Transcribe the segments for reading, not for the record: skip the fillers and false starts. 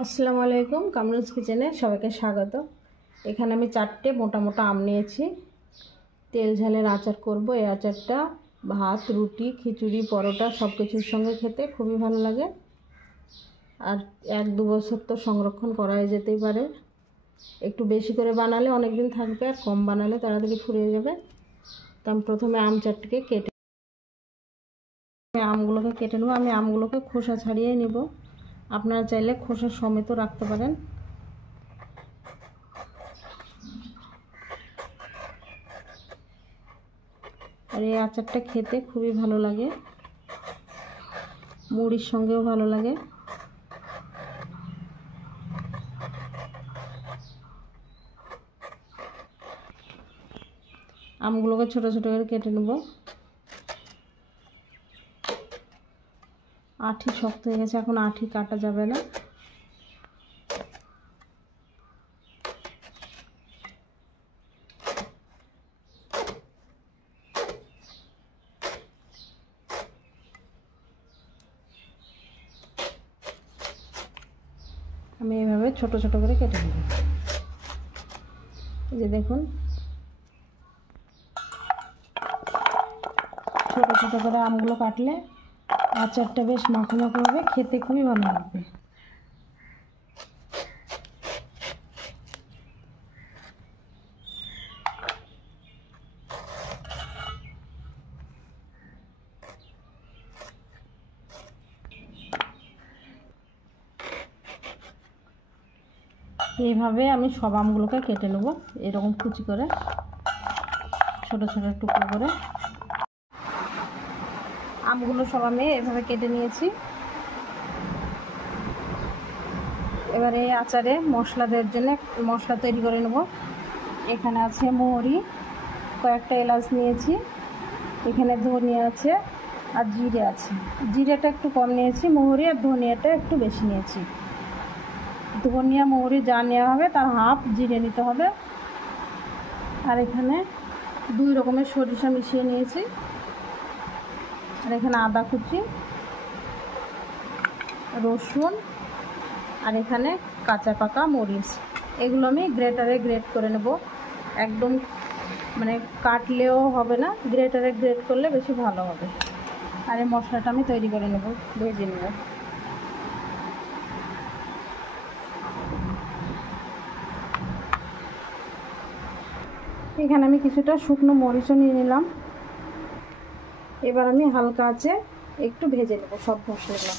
আসসালামু আলাইকুম, কামরুলস কিচেনে সবাইকে স্বাগত। এখানে আমি 4টে মোটা মোটা আম নিয়েছি। তেল ঝালের আচার করব। এই আচারটা ভাত, রুটি, খিচুড়ি, পরোটা সব কিছুর সঙ্গে খেতে খুবই ভালো লাগে। আর 1-2 বছর তো সংরক্ষণ করাই যেতেই পারে। একটু বেশি করে বানালে অনেক দিন থাকবে, আর কম বানালে তাড়াতাড়ি ফুরিয়ে যাবে। তো আমি প্রথমে আম 4টিকে আমগুলোকে কেটে নেব। আমি আমগুলোকে খোসা ছাড়িয়ে নেব। আপনারা চাইলে খোসা সমেত রাখতে পারেন। আর এই আচারটা খেতে খুবই ভালো লাগে, মুড়ির সঙ্গেও ভালো লাগে। আমগুলোকে ছোট ছোট করে কেটে নেব। আঁটি শক্ত হয়ে গেছে, এখন আঁটি কাটা যাবে না। আমি এইভাবে ছোট ছোট করে কেটে নেব। এই যে দেখুন, ছোট ছোট করে আমগুলো কাটলে আচারটা বেশ মাখো মাখো হবে, খেতে খুবই ভালো লাগবে। এইভাবে আমি সব আমগুলোকে কেটে নেব, এরকম কুচি করে ছোট ছোট টুকরো করে। আমগুলো সব আমি এভাবে কেটে নিয়েছি। এবারে আচারে মশলা দেওয়ার জন্য মশলা তৈরি করে নেব। এখানে আছে মৌরি, কয়েকটা এলাচ নিয়েছি, এখানে ধনিয়া আছে আর জিরে আছে। জিরেটা একটু কম নিয়েছি, মৌরি আর ধনিয়াটা একটু বেশি নিয়েছি। ধনিয়া মৌরি যা নেওয়া হবে তার হাফ জিরে নিতে হবে। আর এখানে 2 রকমের সরিষা মিশিয়ে নিয়েছি। আর এখানে আদা কুচি, রসুন, আর এখানে কাঁচা পাকা মরিচ। এগুলো আমি গ্রেটারে গ্রেট করে নেব। একদম মানে কাটলেও হবে না, গ্রেটারে গ্রেট করলে বেশি ভালো হবে। আর এই মশলাটা আমি তৈরি করে নেব, ভেজে নেব। এখানে আমি কিছুটা শুকনো মরিচও নিয়ে নিলাম। এবার আমি হালকা আঁচে একটু ভেজে নেব সব মশলাগুলো।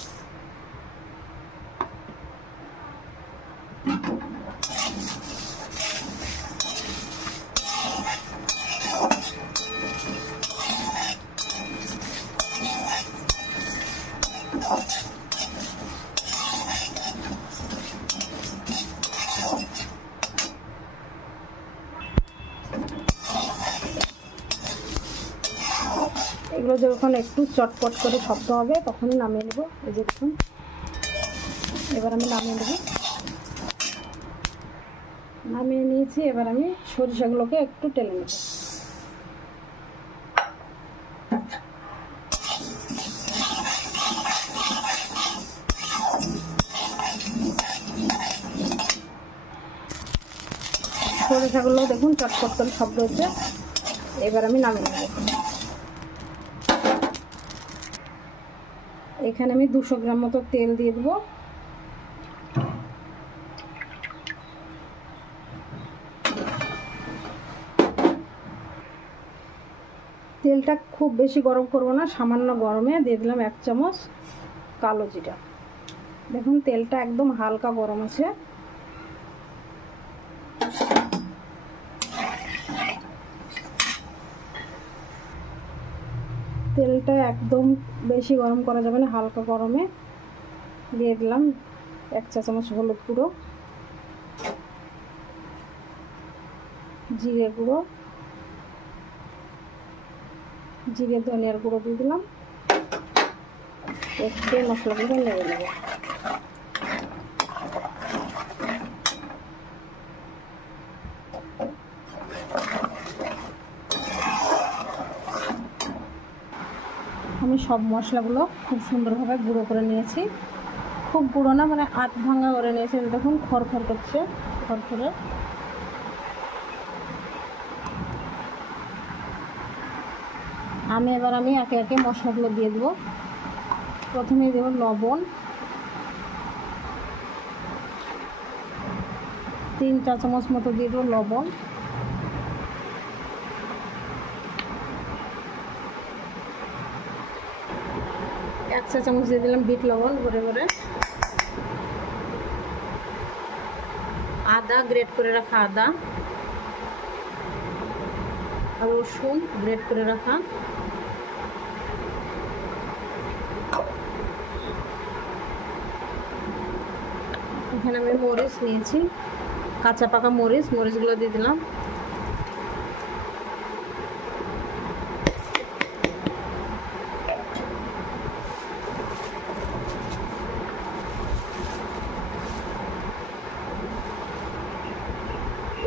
এগুলো যখন একটু চটপট করে শব্দ হবে তখনই নামিয়ে নেব। এই যে দেখুন, এবার আমি নামিয়ে নেব। নামিয়ে নিয়েছি। এবার আমি সরিষাগুলোকে একটু টেলে নেব। সরিষাগুলো দেখুন চটপট করে শব্দ হচ্ছে। এবার আমি নামিয়ে নেব। এখানে আমি 200 গ্রাম মতো তেল দিয়ে দেবো। তেলটা খুব বেশি গরম করব না, সামান্য গরমে দিয়ে দিলাম 1 চামচ কালো জিরা। দেখুন তেলটা একদম হালকা গরম আছে। তেলটা একদম বেশি গরম করা যাবে না, হালকা গরমে দিয়ে দিলাম 1 চা চামচ হলুদ গুঁড়ো, জিরে গুঁড়ো, জিরে ধনিয়ার গুঁড়ো দিয়ে দিলাম। একটু মশলাগুলো নেড়ে নেব। আমি সব মশলাগুলো খুব সুন্দরভাবে গুঁড়ো করে নিয়েছি। খুব গুঁড়ো না, মানে আধ ভাঙা করে নিয়েছি। দেখুন খড়খড় করছে, খড়খড়ে। এবার আমি একে একে মশলাগুলো দিয়ে দেবো। প্রথমেই দেবো লবণ, 3 চা চামচ মতো দিয়ে দেবো লবণ। এক চা চামচ দিয়ে দিলাম বিট লবণ ভরে ভরে। আদা, গ্রেট করে রাখা আদা, রসুন গ্রেট করে রাখা, এখানে আমি মরিচ নিয়েছি, কাঁচা পাকা মরিচগুলো দিয়ে দিলাম।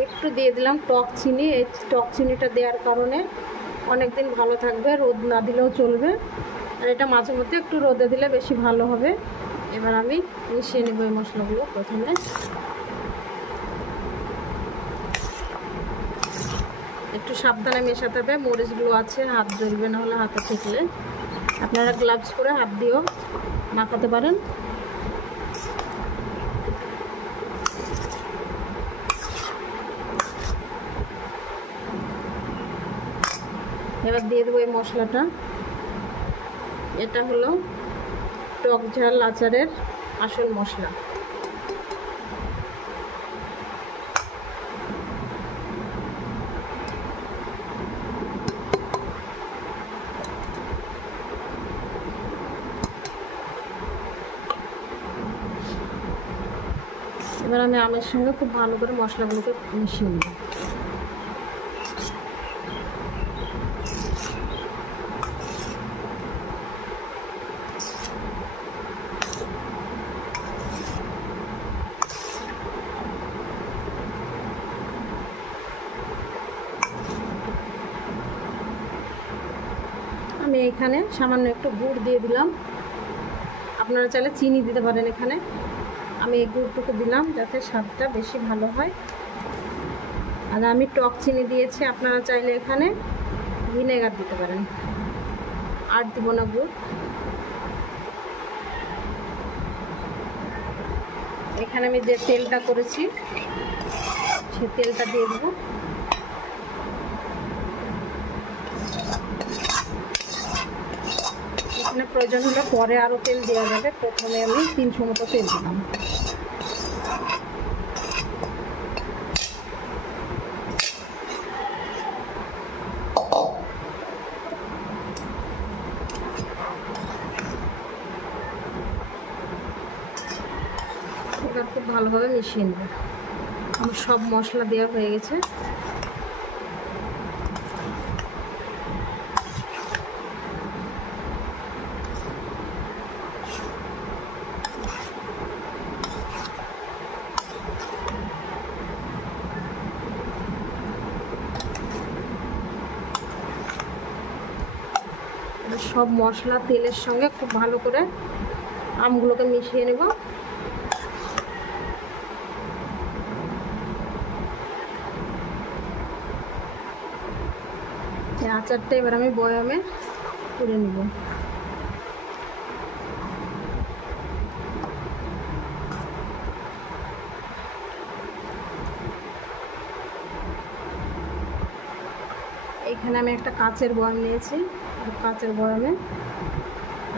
একটু দিয়ে দিলাম টক চিনি। এই টক চিনিটা দেওয়ার কারণে অনেক দিন ভালো থাকবে, রোদ না দিলেও চলবে। আর এটা মাঝে মধ্যে একটু রোদে দিলে বেশি ভালো হবে। এবার আমি মিশিয়ে নেব এই মশলাগুলো। প্রথমে একটু সাবধানে মেশাতে হবে, মরিচগুলো আছে, হাত জ্বলবে, না হলে হাতে ঠেকলে। আপনারা গ্লাভস পরে হাত দিয়েও মাখাতে পারেন। এবার দিয়ে দেবো এই মশলাটা। এটা হলো টক ঝাল আচারের আসল মশলা। এবার আমি আমের সঙ্গে খুব ভালো করে মশলাগুলোকে মিশিয়ে নেব। আমি এখানে সামান্য একটু গুড় দিয়ে দিলাম, আপনারা চাইলে চিনি দিতে পারেন। এখানে আমি এই গুড়টুকু দিলাম যাতে স্বাদটা বেশি ভালো হয়। আর আমি টক চিনি দিয়েছি, আপনারা চাইলে এখানে ভিনেগার দিতে পারেন। আর দিব না গুড়। এখানে আমি যে তেলটা করেছি সে তেলটা দিয়ে দেবো। এখানে প্রয়োজন হলে পরে আরও তেল দেওয়া যাবে। প্রথমে আমি 300 মতো তেল দিলাম। এবার খুব ভালোভাবে মিশিয়ে নেব। আমার সব মশলা দেওয়া হয়ে গেছে। সব মশলা তেলের সঙ্গে খুব ভালো করে আমগুলোকে মিশিয়ে নেব। এই আচারটা এবার আমি বয়ামে করে নেব। এখানে আমি একটা কাচের বয়াম নিয়েছি, কাচের বয়ামে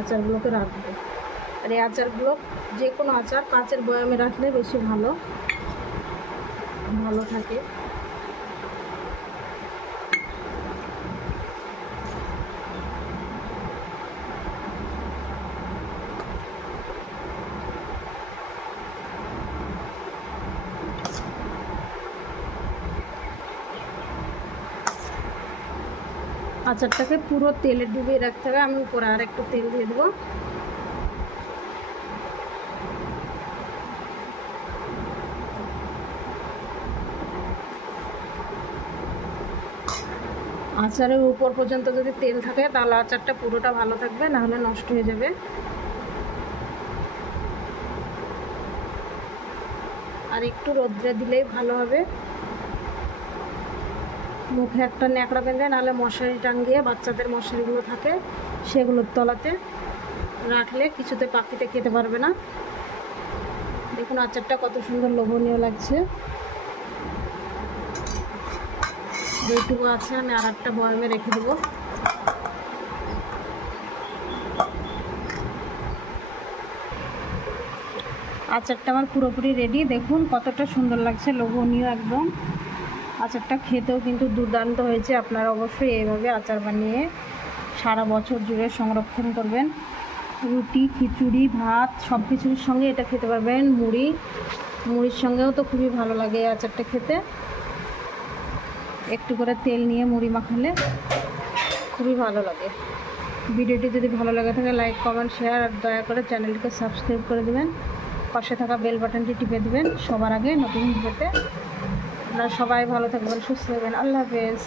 আচারগুলোকে রাখবো। আর এই আচারগুলো যে কোনো আচার কাচের বয়ামে রাখলে বেশি ভালো থাকে। আচারটাকে পুরো তেলে ডুবিয়ে রাখতে হবে। আমি উপরে আর একটু তেল দিয়ে দেবো। আচারের উপর পর্যন্ত যদি তেল থাকে তাহলে আচারটা পুরোটা ভালো থাকবে, না হলে নষ্ট হয়ে যাবে। আর একটু রোদ্রে দিলেই ভালো হবে। মুখে একটা ন্যাকড়া বেঁধে, নাহলে মশারি টাঙ্গিয়ে, বাচ্চাদের মশারিগুলো থাকে সেগুলোর তলাতে রাখলে কিছুতে পাখিতে খেতে পারবে না। দেখুন আচারটা কত সুন্দর লোভনীয় লাগছে। যেটুকু আছে আমি আর একটা বয়ামে রেখে দেবো। আচারটা আমার পুরোপুরি রেডি। দেখুন কতটা সুন্দর লাগছে, লোভনীয় একদম। আচারটা খেতেও কিন্তু দুর্দান্ত হয়েছে। আপনারা অবশ্যই এইভাবে আচার বানিয়ে সারা বছর জুড়ে সংরক্ষণ করবেন। রুটি, খিচুড়ি, ভাত সব কিছুর সঙ্গে এটা খেতে পারবেন। মুড়ির সঙ্গেও তো খুবই ভালো লাগে এই আচারটা খেতে। একটু করে তেল নিয়ে মুড়ি মাখালে খুবই ভালো লাগে। ভিডিওটি যদি ভালো লাগে থাকে লাইক, কমেন্ট, শেয়ার আর দয়া করে চ্যানেলটিকে সাবস্ক্রাইব করে দেবেন। পাশে থাকা বেল বাটনটি টিপে দেবেন সবার আগে নতুন ভিডিওতে। আপনারা সবাই ভালো থাকবেন, সুস্থ থাকবেন। আল্লাহ হাফেজ।